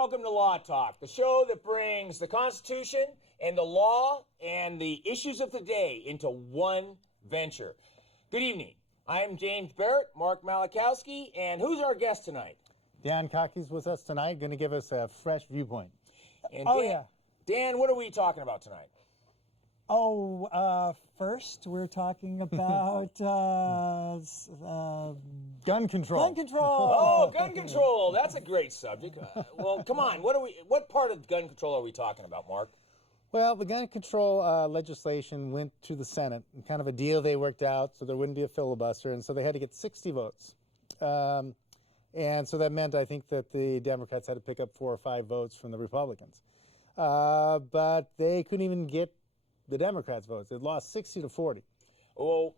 Welcome to Law Talk, the show that brings the Constitution and the law and the issues of the day into one venture. Good evening. I am James Barrett, Mark Malachowski, and who's our guest tonight? Dan Cocky's with us tonight, going to give us a fresh viewpoint. And Dan, what are we talking about tonight? First we're talking about gun control. Gun control. Oh, gun control. That's a great subject. Well, come on. What part of gun control are we talking about, Mark? Well, the gun control legislation went to the Senate, kind of a deal they worked out so there wouldn't be a filibuster, and so they had to get 60 votes. And so that meant, I think, that the Democrats had to pick up 4 or 5 votes from the Republicans. But they couldn't even get the Democrats' votes. They lost 60-40. Well,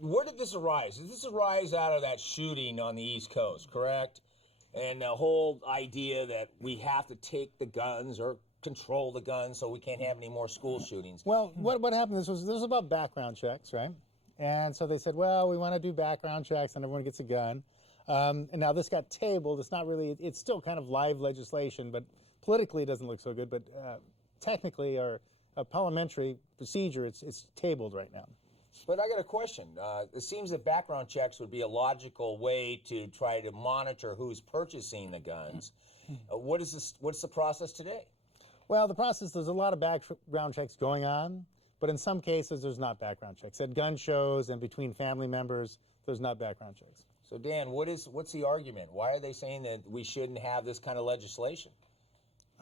where did this arise? Did this arise out of that shooting on the East Coast, correct? And the whole idea that we have to take the guns or control the guns so we can't have any more school shootings. Well, what happened, this was about background checks, right? And so they said, well, we want to do background checks and everyone gets a gun. And now this got tabled. It's not really, it's still kind of live legislation, but politically it doesn't look so good. But technically, or a parliamentary procedure, it's tabled right now. But I got a question. It seems that background checks would be a logical way to try to monitor who's purchasing the guns. What's the process today? Well, the process, there's a lot of background checks going on, but in some cases there's not background checks. At gun shows and between family members, there's not background checks. So Dan, what's the argument? Why are they saying that we shouldn't have this kind of legislation?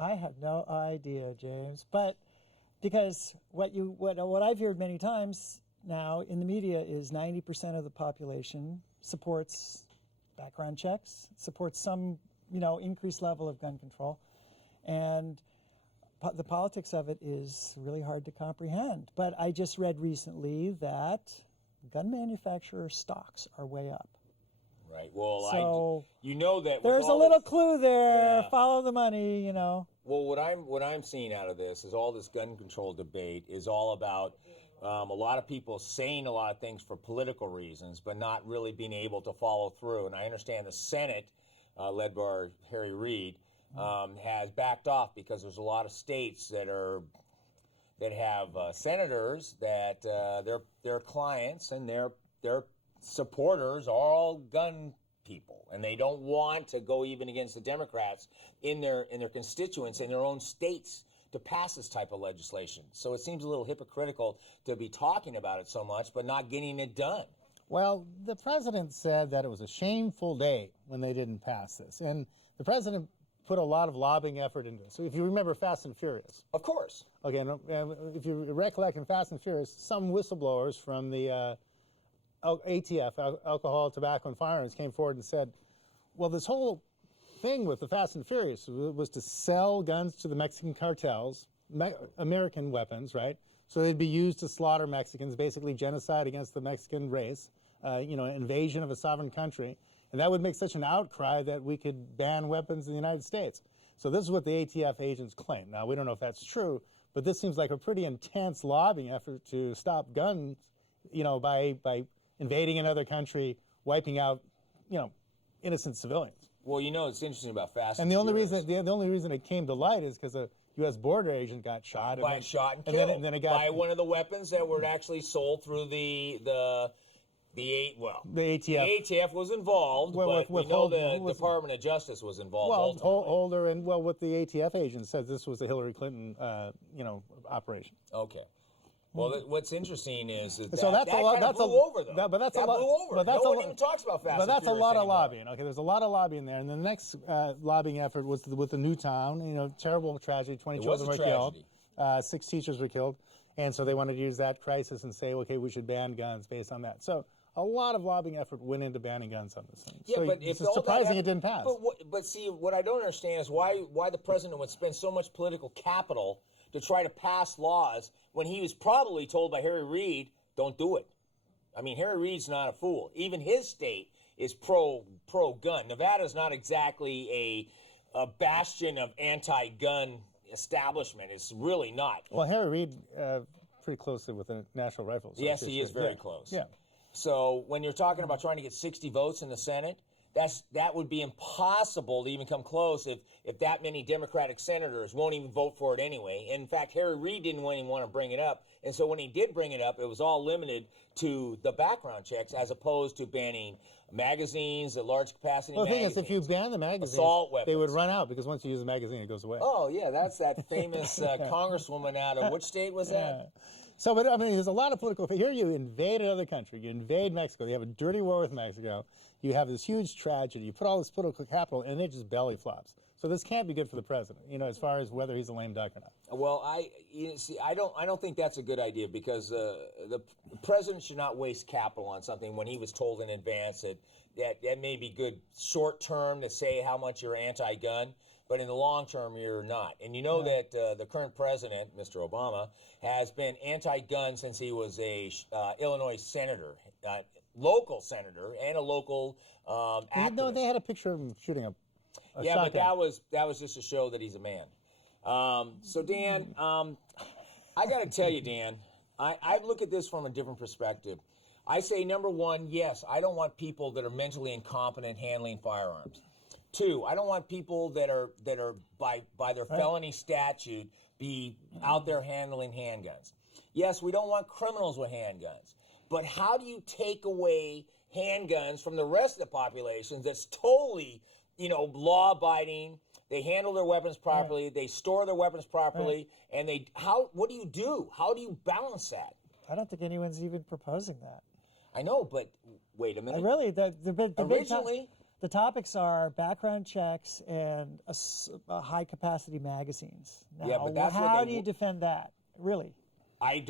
I have no idea, James, but because what I've heard many times now in the media is 90% of the population supports background checks, supports some, increased level of gun control, and the politics of it is really hard to comprehend. But I just read recently that gun manufacturer stocks are way up. Right. Well, so you know that there's a little clue there. Yeah. Follow the money, Well, what I'm seeing out of this is all this gun control debate is all about a lot of people saying a lot of things for political reasons, but not really being able to follow through. And I understand the Senate, led by Harry Reid, has backed off because there's a lot of states that have senators that their clients and their supporters are all gun people, and they don't want to go even against the Democrats in their constituents in their own states to pass this type of legislation. So it seems a little hypocritical to be talking about it so much but not getting it done. Well, the president said that it was a shameful day when they didn't pass this, and the president put a lot of lobbying effort into it. So if you remember Fast and Furious. Of course. Okay, if you recollect in Fast and Furious, some whistleblowers from the ATF, Alcohol, Tobacco, and Firearms, came forward and said, well, this whole thing with the Fast and Furious was to sell guns to the Mexican cartels, American weapons, right? So they'd be used to slaughter Mexicans, basically genocide against the Mexican race, invasion of a sovereign country. And that would make such an outcry that we could ban weapons in the United States. So this is what the ATF agents claim. Now, we don't know if that's true, but this seems like a pretty intense lobbying effort to stop guns, by invading another country, wiping out, innocent civilians. Well, it's interesting about Fast and the only reason it came to light is because a U.S. border agent got shot. And killed. And then it got by one of the weapons that were actually sold through the ATF. The ATF was involved, but we know the Department of Justice was involved. Well, Holder and what the ATF agent said, this was a Hillary Clinton, operation. Okay. Well, what's interesting is that so that's that a lot. That's blew over though. But that's that a lot. Blew over. But that's no one even talks about Fast. But that's a lot anymore. of lobbying. Okay, there's a lot of lobbying there. And the next lobbying effort was with the Newtown. Terrible tragedy. 20 children were killed. 6 teachers were killed, and so they wanted to use that crisis and say, okay, we should ban guns based on that. So a lot of lobbying effort went into banning guns on this thing. Yeah, so but it's surprising it didn't pass. But see, what I don't understand is why the president would spend so much political capital to try to pass laws when he was probably told by Harry Reid, don't do it. I mean, Harry Reid's not a fool. Even his state is pro-gun. Nevada's not exactly a bastion of anti-gun establishment. It's really not. Well, Harry Reid pretty closely with the National Rifle Association. Yes, he is very close. Yeah. So when you're talking about trying to get 60 votes in the Senate, that would be impossible to even come close if that many Democratic senators won't even vote for it anyway. In fact, Harry Reid didn't even want to bring it up. And so when he did bring it up, it was all limited to the background checks as opposed to banning magazines, the large capacity Well, the thing magazines. is, if you ban the magazines, assault weapons. they would run out because once you use a magazine, it goes away. Oh, yeah, that's that famous congresswoman out of which state was that? So, but I mean, there's a lot of political. Here, you invade another country. You invade Mexico. You have a dirty war with Mexico. You have this huge tragedy. You put all this political capital, and it just belly flops. So this can't be good for the president, as far as whether he's a lame duck or not. Well, I don't think that's a good idea because the president should not waste capital on something when he was told in advance that may be good short term to say how much you're anti-gun, but in the long term you're not. And you know that the current president, Mr. Obama, has been anti-gun since he was a Illinois senator, local senator, and a local activist. No, they had a picture of him shooting a yeah, shotgun. but that was just to show that he's a man. So Dan, I got to tell you, Dan, I look at this from a different perspective. I say, number one, yes, I don't want people that are mentally incompetent handling firearms. Two, I don't want people that are by their felony statute be out there handling handguns. Yes, we don't want criminals with handguns. But how do you take away handguns from the rest of the population that's totally, law-abiding? They handle their weapons properly. They store their weapons properly. And what do you do? How do you balance that? I don't think anyone's even proposing that. I know, but wait a minute. Really, the Originally, the topics are background checks and high capacity magazines. Now, Yeah, but that's what how they do you defend that? Really? I'm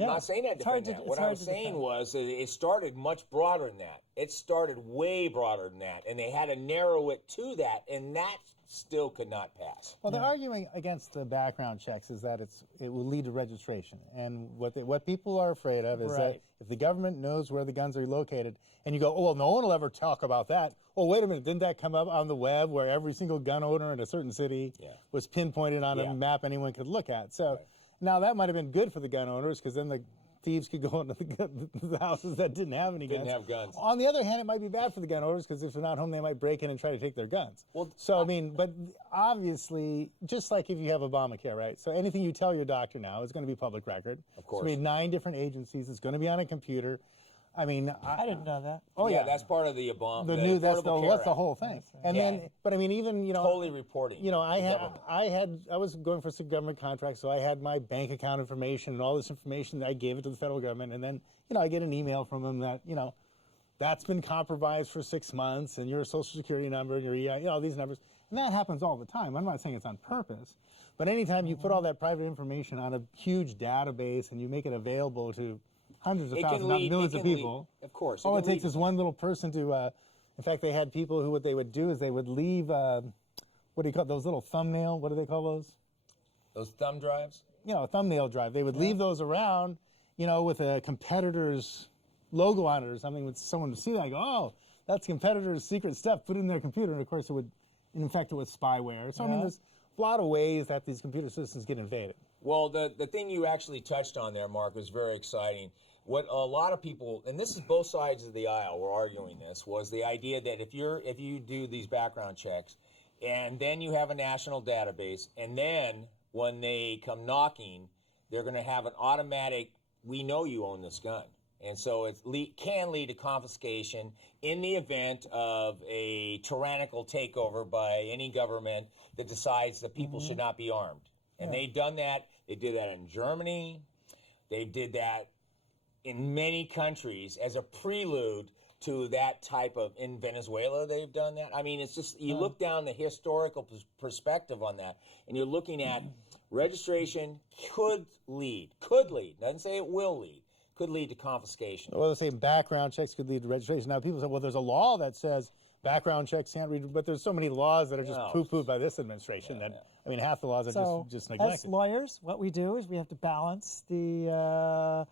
not saying that to defend that. What I was saying was that it started much broader than that. It started way broader than that, and they had to narrow it to that, and that still could not pass. Well, they're arguing against the background checks is that it will lead to registration, and what people are afraid of is that if the government knows where the guns are located, and you go, oh well, no one will ever talk about that. Oh, wait a minute, didn't that come up on the web where every single gun owner in a certain city was pinpointed on a map anyone could look at? So now that might have been good for the gun owners because then the thieves could go into the houses that didn't have any guns. Didn't have guns. On the other hand, it might be bad for the gun owners because if they're not home, they might break in and try to take their guns. Well, so, but obviously, just like if you have Obamacare, right? So anything you tell your doctor now is going to be public record. Of course. It's going to be 9 different agencies. It's going to be on a computer. I mean, I didn't know that. Oh yeah, that's part of the Obama. That's the whole thing. And then, but I mean, even totally reporting. I was going for some government contracts, so I had my bank account information and all this information. I gave it to the federal government, and then I get an email from them that that's been compromised for 6 months, and your social security number and your EI, these numbers, and that happens all the time. I'm not saying it's on purpose, but anytime you put all that private information on a huge database and you make it available to hundreds of thousands, not millions of people. Of course. All it takes is one little person to, in fact, they had people who, what they would do is they would leave, what do you call those little thumbnail, what do they call those? Those thumb drives? A thumbnail drive. They would leave those around, with a competitor's logo on it or something, with someone would see that and go, oh, that's competitor's secret stuff, put it in their computer, and of course it would infect it with spyware. So, I mean, there's a lot of ways that these computer systems get invaded. Well, the thing you actually touched on there, Mark, was very exciting. What a lot of people, and this is both sides of the aisle were arguing this, was the idea that if you do these background checks, and then you have a national database, and then when they come knocking, they're going to have an automatic, we know you own this gun. And so it can lead to confiscation in the event of a tyrannical takeover by any government that decides that people should not be armed. And they've done that. They did that in Germany. They did that in many countries as a prelude to that type of, in Venezuela they've done that. I mean, it's just, you look down the historical perspective on that, and you're looking at registration could lead, doesn't say it will lead, could lead to confiscation. Well, they say background checks could lead to registration. Now, people say, well, there's a law that says background checks can't read, but there's so many laws that are just poo-pooed by this administration that, I mean, half the laws are just neglected. As lawyers, what we do is we have to balance the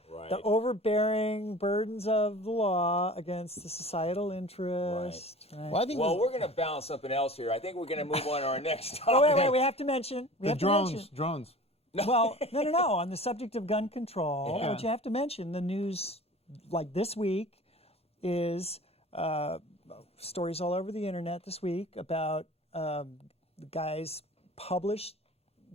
overbearing burdens of the law against the societal interest. Right. Well, we're going to balance something else here. I think we're going to move on to our next topic. Wait, we have to mention. Drones. Well, no. On the subject of gun control, what you have to mention, the news, like this week, is stories all over the internet this week about the guys published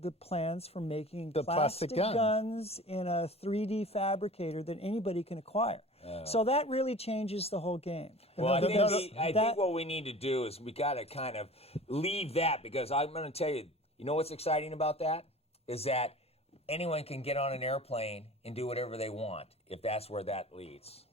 the plans for making The plastic gun. guns in a 3D fabricator that anybody can acquire. So that really changes the whole game. Well, I Because think what we need to do is we got to kind of leave that, because I'm going to tell you, you know what's exciting about that? Is that anyone can get on an airplane and do whatever they want if that's where that leads.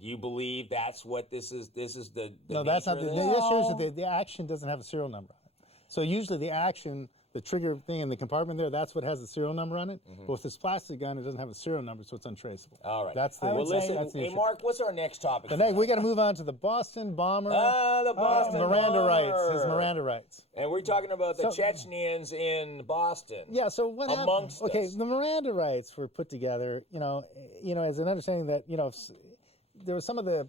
Do you believe that's what this is? This is the No, that's not. nature The of this? issue is that the action doesn't have a serial number on it. So usually the action, the trigger thing in the compartment there, that's what has the serial number on it. But with this plastic gun, it doesn't have a serial number, so it's untraceable. All right. That's the, I would Well, say- listen, that's the hey, issue. Mark, what's our next topic? The next, we got to move on to the Boston bomber. The Boston Miranda rights. His bomber. Miranda rights. And we're talking about the So- Chechens in Boston. Yeah. So what happened? Amongst Okay, us. the Miranda rights were put together. As an understanding that there was some of the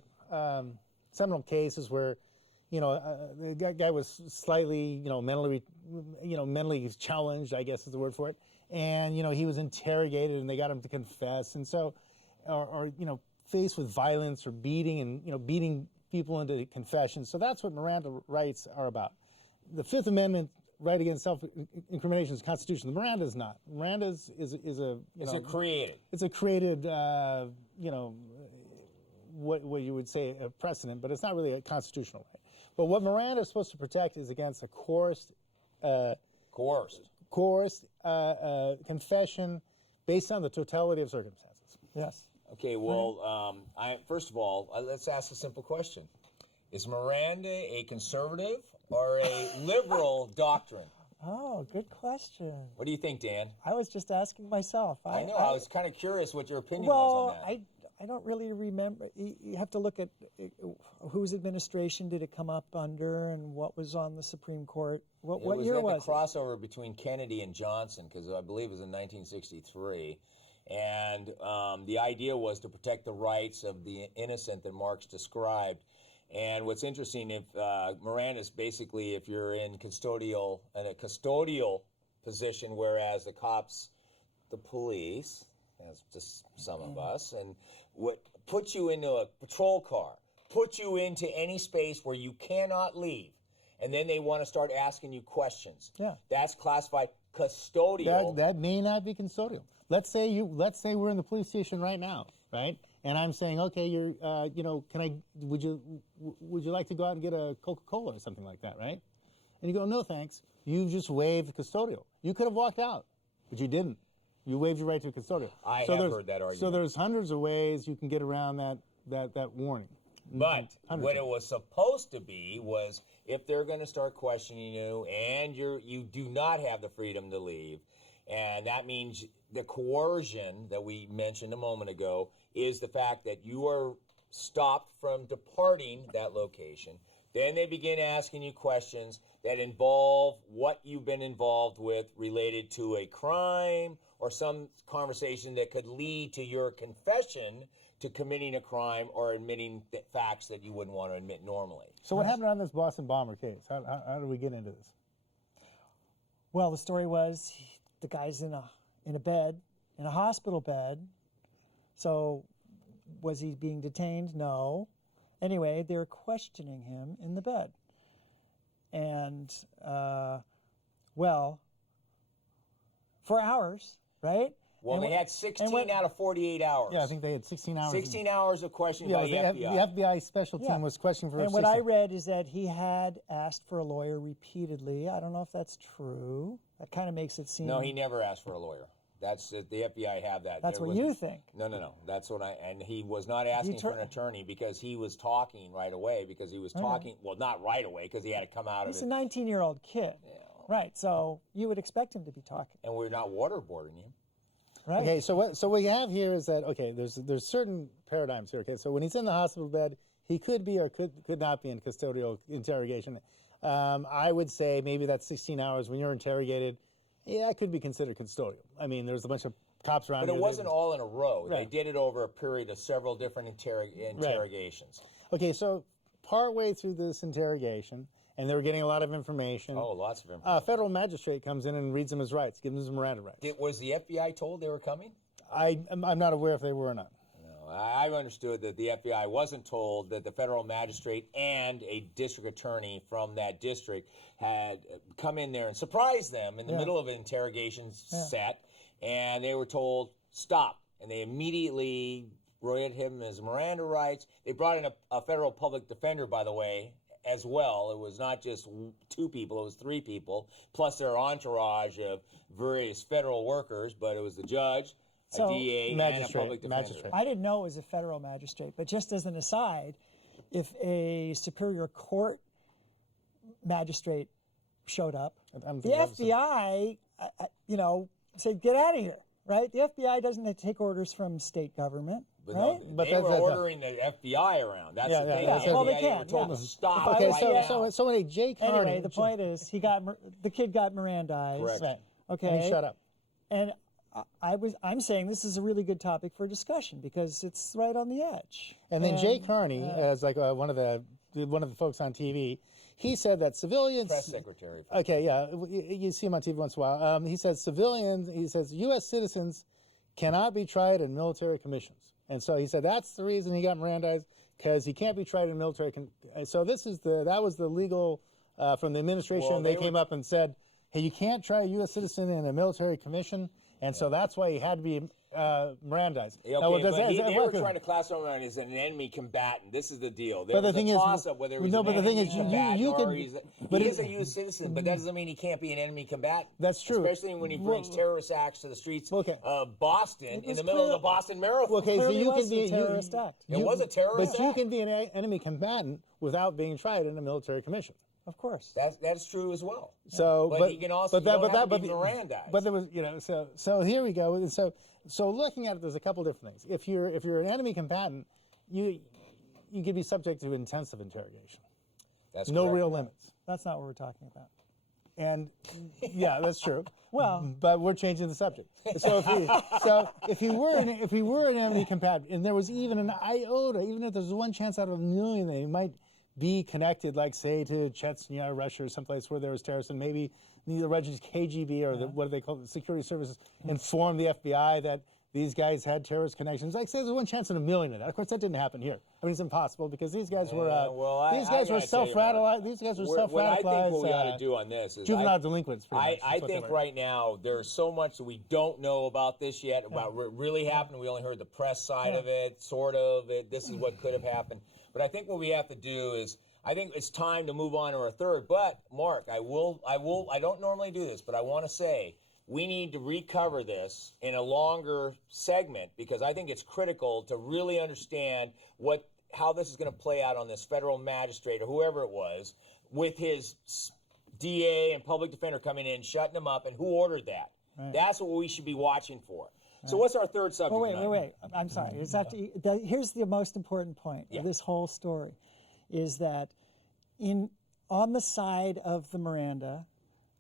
seminal cases where the guy was slightly mentally challenged, I guess is the word for it, and he was interrogated and they got him to confess, and so or faced with violence or beating and beating people into confession. So that's what Miranda rights are about. The Fifth Amendment right against self-incrimination is constitutional. The Miranda is not. Miranda is a It's a created. it's a created what you would say a precedent, but it's not really a constitutional right. But what Miranda is supposed to protect is against a coerced confession based on the totality of circumstances. Yes. Okay, well, first of all, let's ask a simple question. Is Miranda a conservative or a liberal doctrine? Oh, good question. What do you think, Dan? I was just asking myself. I know, I was kind of curious what your opinion was on that. I don't really remember. You have to look at whose administration did it come up under and what was on the Supreme Court. What year was the crossover between Kennedy and Johnson, because I believe it was in 1963. And the idea was to protect the rights of the innocent that Marx described. And what's interesting, if Miranda's basically, if you're in a custodial position, whereas the cops, the police, that's just some of us, and what put you into a patrol car, put you into any space where you cannot leave, and then they want to start asking you questions. Yeah. That's classified custodial. That may not be custodial. Let's say we're in the police station right now, right? And I'm saying, okay, would you like to go out and get a Coca-Cola or something like that, right? And you go, no, thanks. You just waived custodial. You could have walked out, but you didn't. You waived your right to custodial. I have heard that argument. So there's hundreds of ways you can get around that warning. But what it was supposed to be was, if they're going to start questioning you and you do not have the freedom to leave, and that means the coercion that we mentioned a moment ago is the fact that you are stopped from departing that location. Then they begin asking you questions that involve what you've been involved with related to a crime or some conversation that could lead to your confession to committing a crime or admitting facts that you wouldn't want to admit normally. So what happened on this Boston bomber case? How did we get into this? Well, the story was the guy's in a bed, in a hospital bed. So was he being detained? No. Anyway, they're questioning him in the bed. And, for hours, right? Well, and they had 16 out of 48 hours. Yeah, I think they had 16 hours. 16 hours of questioning by the FBI. The FBI special team was questioning for And 16. what I read is that he had asked for a lawyer repeatedly. I don't know if that's true. That kind of makes it seem... No, he never asked for a lawyer. That's the FBI have that. That's There what you think. No. That's what and he was not asking for an attorney because he was talking right away because he was talking, well, not right away because he had to come out of He's it. a 19-year-old kid. Yeah. Right, so you would expect him to be talking. And we're not waterboarding him. Right. Okay, so what we have here is that, okay, there's certain paradigms here. Okay, so when he's in the hospital bed, he could be or could not be in custodial interrogation. I would say maybe that's 16 hours when you're interrogated. Yeah, it could be considered custodial. I mean, there's a bunch of cops around. But it wasn't all in a row. Right. They did it over a period of several different interrogations. Okay, so partway through this interrogation, and they were getting a lot of information. Oh, lots of information. A federal magistrate comes in and reads him his rights, gives him his Miranda rights. Was the FBI told they were coming? I'm not aware if they were or not. No, I understood that the FBI wasn't told that the federal magistrate and a district attorney from that district had come in there and surprised them in the middle of an interrogation set, and they were told, stop. And they immediately granted him his Miranda rights. They brought in a federal public defender, by the way, as well. It was not just 2 people, it was 3 people, plus their entourage of various federal workers, but it was the judge, a DA, and a public defender. I didn't know it was a federal magistrate, but just as an aside, if a Superior Court magistrate showed up, the FBI, said, get out of here, right? The FBI doesn't take orders from state government. But, right? no, they were ordering the FBI around. That's the thing. Well, they They can't. were told to stop. Okay, right now. so when a Jay Carney... Anyway, the point is, the kid got Mirandized. Correct. Right. Okay. And he shut up. And I'm saying this is a really good topic for discussion because it's right on the edge. And then Jay Carney, as like one of the folks on TV, he said that civilians... Press secretary. Okay, yeah, you see him on TV once in a while. He says U.S. citizens cannot be tried in military commissions. And so he said that's the reason he got Mirandized, because he can't be tried in military. So that was the legal from the administration. Well, they came up and said, hey, you can't try a U.S. citizen in a military commission, and so that's why he had to be Mirandized. Okay, they were trying to classify him as an enemy combatant. This is the deal. There was a toss-up whether he was an enemy combatant or he is a U.S. citizen, but that doesn't mean he can't be an enemy combatant. That's true. Especially when he brings terrorist acts to the streets of Boston in the middle of the Boston Marathon. Okay, so you can be a terrorist act. It was a terrorist act. But you can be an enemy combatant without being tried in a military commission. Of course, that's true as well. So, but he can also Mirandized. But there was, so here we go. So looking at it, there's a couple different things. If you're an enemy combatant, you can be subject to intensive interrogation. That's no correct. real limits. That's not what we're talking about. And yeah, that's true. Well, but we're changing the subject. So if you were an enemy combatant, and there was even an iota, even if there's one chance out of a million that you might be connected, like say to Chechnya or Russia or someplace where there was terrorists, and maybe the Russian KGB or what do they call it, the security services informed the FBI that these guys had terrorist connections. Like say there's one chance in a million of that. Of course, that didn't happen here. I mean, it's impossible because these guys were self-radicalized. These guys were self-radicalized. What I think what we ought to do on this is juvenile delinquents. I think right now there's so much that we don't know about this yet, about what really happened. We only heard the press side of it, sort of it. This is what could have happened. But I think what we have to do is, I think it's time to move on to our third. But Mark, I don't normally do this, but I want to say we need to recover this in a longer segment because I think it's critical to really understand how this is going to play out on this federal magistrate or whoever it was with his DA and public defender coming in, shutting him up, and who ordered that. Right. That's what we should be watching for. So what's our third subject? Oh, wait. I'm sorry. Here's the most important point of this whole story, is that on the side of the Miranda,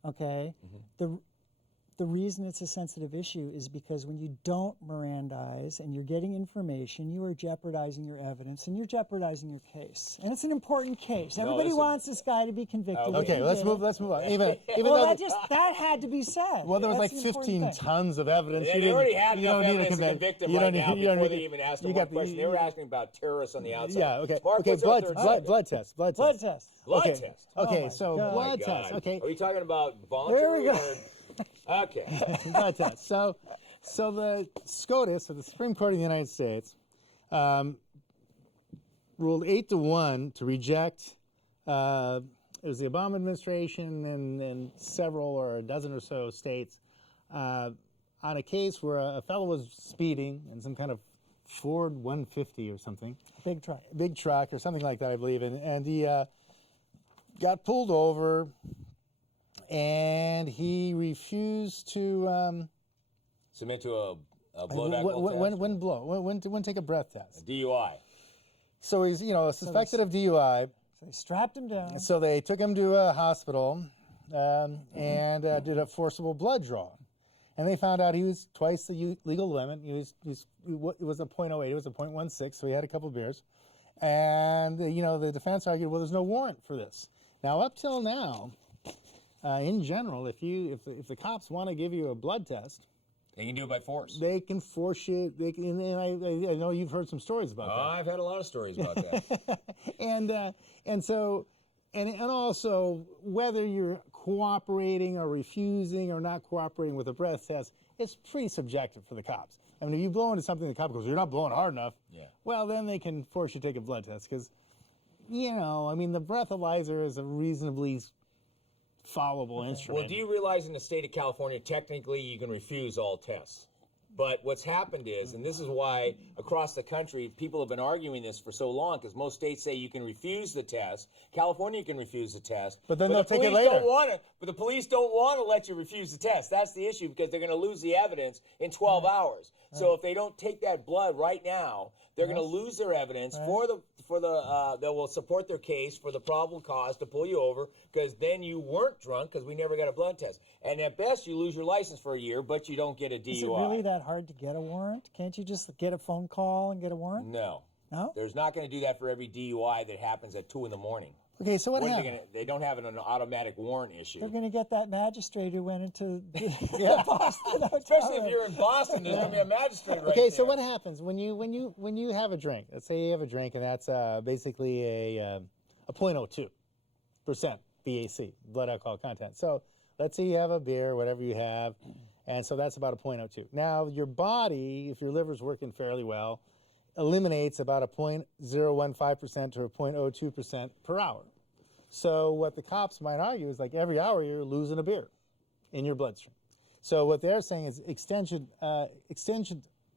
okay, the reason it's a sensitive issue is because when you don't Mirandize and you're getting information, you are jeopardizing your evidence and you're jeopardizing your case. And it's an important case. Everybody wants this guy to be convicted. Okay, let's move on. That had to be said. Well, there was like 15 tons of evidence. They already had enough evidence to convict him right now before they even asked him one question. They were asking about terrorists on the outside. Yeah, okay. Mark, okay, blood test. Blood test. Okay, so blood test. Okay. Are you talking about voluntary? There we go. Okay. Blood test. So the SCOTUS, or the Supreme Court of the United States, ruled 8-1 to reject. It was the Obama administration and several or a dozen or so states on a case where a fellow was speeding in some kind of Ford 150 or something. Big truck or something like that, I believe. And he got pulled over, and he refused to submit to a blood alcohol test. Wouldn't take a breath test. A DUI. So he's suspected of DUI. So they strapped him down. So they took him to a hospital and did a forcible blood draw. And they found out he was twice the legal limit. It was a .08, it was a .16, so he had a couple beers. And the defense argued, well, there's no warrant for this. Now, up till now, in general, if the cops want to give you a blood test, They can do it by force. They can force you. They can, and I know you've heard some stories about that. I've had a lot of stories about that. and also whether you're cooperating or refusing or not cooperating with a breath test, it's pretty subjective for the cops. I mean, if you blow into something, the cop goes, "You're not blowing hard enough." Yeah. Well, then they can force you to take a blood test because, I mean, the breathalyzer is a reasonably followable instrument. Well, do you realize in the state of California, technically you can refuse all tests? But what's happened is, and this is why across the country people have been arguing this for so long, because most states say you can refuse the test. California can refuse the test. But then they'll the take it police later. don't want it. But the police don't want to let you refuse the test. That's the issue, because they're going to lose the evidence in 12 hours. So if they don't take that blood right now, they're going to lose their evidence that will support their case for the probable cause to pull you over, because then you weren't drunk because we never got a blood test. And at best, you lose your license for a year, but you don't get a DUI. Is it really that hard to get a warrant? Can't you just get a phone call and get a warrant? No. No? There's not going to do that for every DUI that happens at 2 in the morning. Okay, so what When are happened? they don't have an automatic warrant issue. They're going to get that magistrate who went into the Yeah. Boston hotel. Especially if you're in Boston, there's going to be a magistrate right Okay, there. so what happens when you have a drink? Let's say you have a drink, and that's basically a 0.02% BAC, blood alcohol content. So let's say you have a beer, whatever you have, and so that's about a 0.02. Now your body, if your liver's working fairly well, eliminates about a 0.015% to a 0.02% per hour. So what the cops might argue is, like, every hour you're losing a beer in your bloodstream. So what they're saying is extension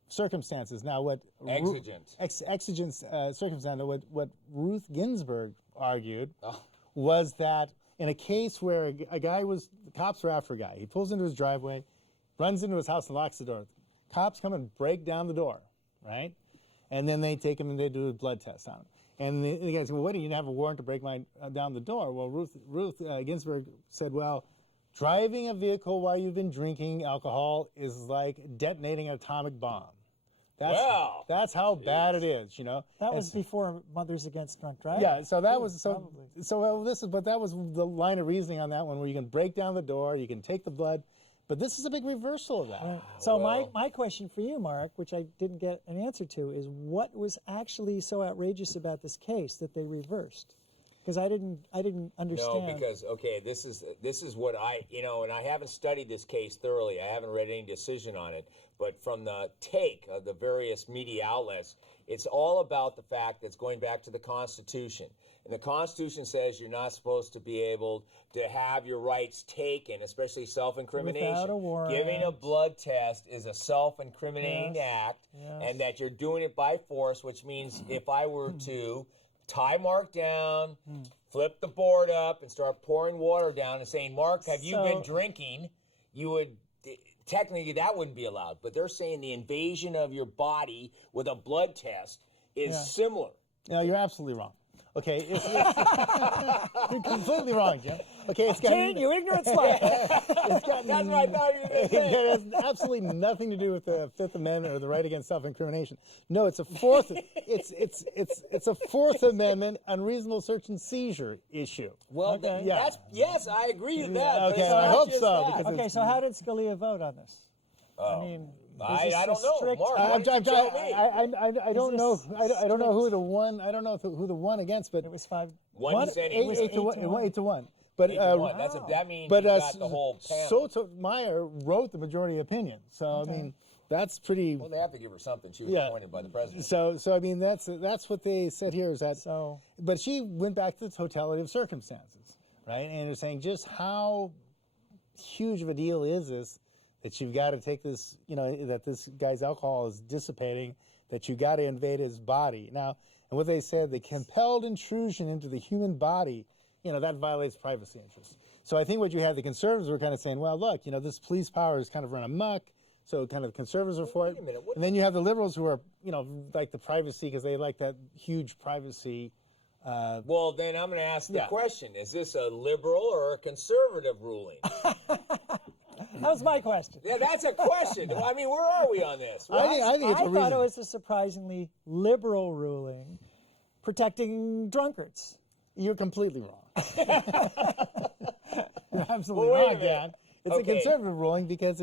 circumstances. Now what Exigent. Exigent circumstances. What Ruth Ginsburg argued was that in a case where a guy the cops were after a guy. He pulls into his driveway, runs into his house and locks the door. Cops come and break down the door, right? And then they take him and they do a blood test on him. And the guy said, "Well, wait, you didn't have a warrant to break down the door." Well, Ruth Ginsburg said, "Well, driving a vehicle while you've been drinking alcohol is like detonating an atomic bomb. That's how bad it is, That was before Mothers Against Drunk Driving. Yeah, so that was Probably. but that was the line of reasoning on that one, where you can break down the door, you can take the blood, but this is a big reversal of that. So my question for you, Mark, which I didn't get an answer to, is what was actually so outrageous about this case that they reversed? Because I didn't understand. No, because this is what and I haven't studied this case thoroughly. I haven't read any decision on it, but from the take of the various media outlets, it's all about the fact that it's going back to the Constitution. And the Constitution says you're not supposed to be able to have your rights taken, especially self-incrimination. Without a warrant. Giving a blood test is a self-incriminating act, and that you're doing it by force, which means if I were to tie Mark down, flip the board up, and start pouring water down and saying, "Mark, have you been drinking?" you would... Technically, that wouldn't be allowed, but they're saying the invasion of your body with a blood test is similar. No, you're absolutely wrong. Okay, you're completely wrong, Jim. Okay, it's got Jane, you ignorant slut. it's got That's what I thought you were going to say. It has absolutely nothing to do with the Fifth Amendment or the right against self-incrimination. No, it's a fourth. It's a Fourth Amendment unreasonable search and seizure issue. Well, yes, I agree with that. Okay, but it's I not hope just so, that. because Okay, so how did Scalia vote on this? I mean, I don't know. strict- Mark, why don't you tell me? I don't know. I don't know who the one. I don't know who the one against, but It was 5. One percent equals 8 to 1. 8 to 1. But 8 to 1. That means but you got the whole panel. Sotomayor wrote the majority opinion, so I mean that's pretty. Well, they have to give her something. She was appointed by the president. So I mean that's what they said here is that. So, but she went back to the totality of circumstances, right? And they're saying just how huge of a deal is this that you've got to take this, that this guy's alcohol is dissipating, that you got to invade his body now. And what they said, the compelled intrusion into the human body, that violates privacy interests. So I think what you had, the conservatives were kind of saying, well, look, this police power is kind of run amok, so kind of the conservatives are for it. Wait a minute, And then you have the liberals who are, like the privacy because they like that huge privacy. Well, then I'm going to ask the question: is this a liberal or a conservative ruling? that was my question. Yeah, that's a question. I mean, where are we on this? I think it's a I thought reason. it was a surprisingly liberal ruling protecting drunkards. You're completely wrong. You're absolutely Well, wait a wrong, minute. Dan. It's a conservative ruling because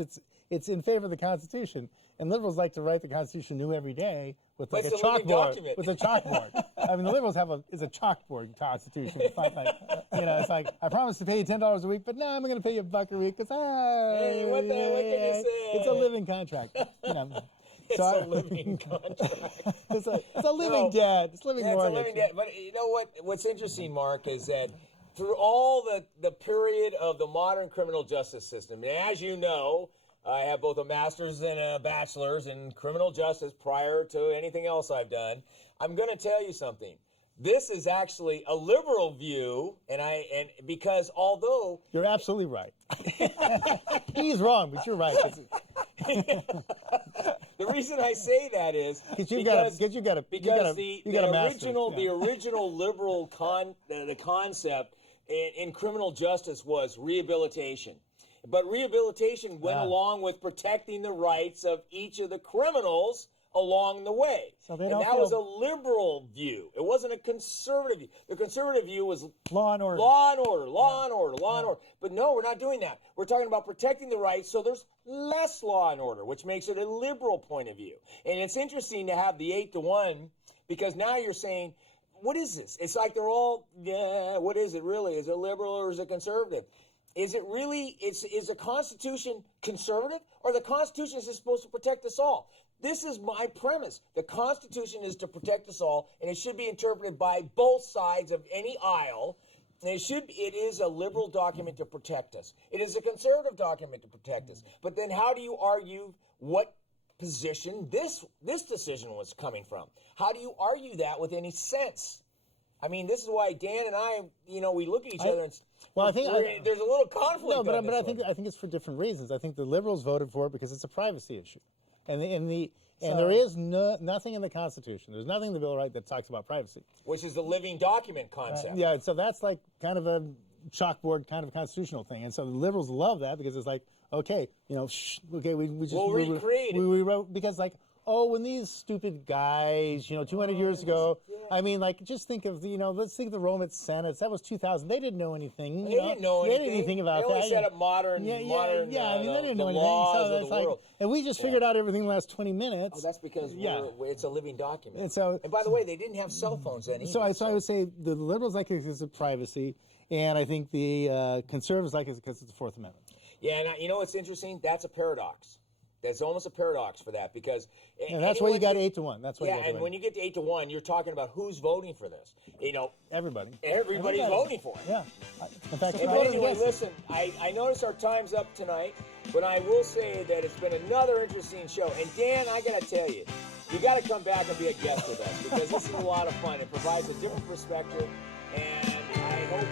it's in favor of the Constitution. And liberals like to write the Constitution new every day with like a it's a living chalkboard. document. With a chalkboard. I mean, the liberals it's a chalkboard Constitution. It's like, it's like, I promise to pay you $10 a week, but no, I'm going to pay you $1 a week because Hey, what can you say? It's a living contract. It's a living contract. It's a living debt. It's living Yeah, it's a mortgage. living debt. But you know what? What's interesting, Mark, is that through all the period of the modern criminal justice system, and as you know, I have both a master's and a bachelor's in criminal justice prior to anything else I've done. I'm going to tell you something. This is actually a liberal view, and because although You're absolutely right. He's wrong, but you're right. the reason I say that is Because the original liberal the concept in criminal justice was rehabilitation. But rehabilitation went along with protecting the rights of each of the criminals along the way. So they and don't that was a liberal view. It wasn't a conservative view. The conservative view was law and order. Law and order, law and order, law and order. But no, we're not doing that. We're talking about protecting the rights, so there's less law and order, which makes it a liberal point of view. And it's interesting to have the 8-to-1 because now you're saying, what is this? It's like they're all, what is it really? Is it liberal or is it conservative? Is it really, is the Constitution conservative or the Constitution is supposed to protect us all? This is my premise. The Constitution is to protect us all, and it should be interpreted by both sides of any aisle. And it is a liberal document to protect us. It is a conservative document to protect us. But then how do you argue what position this decision was coming from? How do you argue that with any sense? I mean, this is why Dan and I, we look at each other and there's a little conflict. No, but I think it's for different reasons. I think the liberals voted for it because it's a privacy issue, and there is nothing in the Constitution. There's nothing in the Bill of Rights that talks about privacy, which is the living document concept. Yeah, so that's like kind of a chalkboard kind of constitutional thing, and so the liberals love that because it's like, okay, we just we'll recreate it. We wrote because like. Oh, when these stupid guys, 200 years ago, I mean, like, just think of, let's think of the Roman Senate. That was 2000. They didn't know anything. They didn't know anything. They didn't anything about that. They only set up modern, I mean, they didn't know anything. Laws So of that's the world. And we just figured out everything in the last 20 minutes. Oh, that's because it's a living document. And by the way, they didn't have cell phones then either. So I would say the liberals like it because of privacy, and I think the conservatives like it because it's the Fourth Amendment. Yeah, and you know what's interesting? That's a paradox. That's almost a paradox for that because that's why you got 8-to-1. That's why. Yeah, and when you get to 8-to-1, you're talking about who's voting for this. Everybody. Everybody's voting for it. Yeah. In fact, anyway, listen, I notice our time's up tonight, but I will say that it's been another interesting show. And Dan, I got to tell you, you got to come back and be a guest with us because this is a lot of fun. It provides a different perspective, and I hope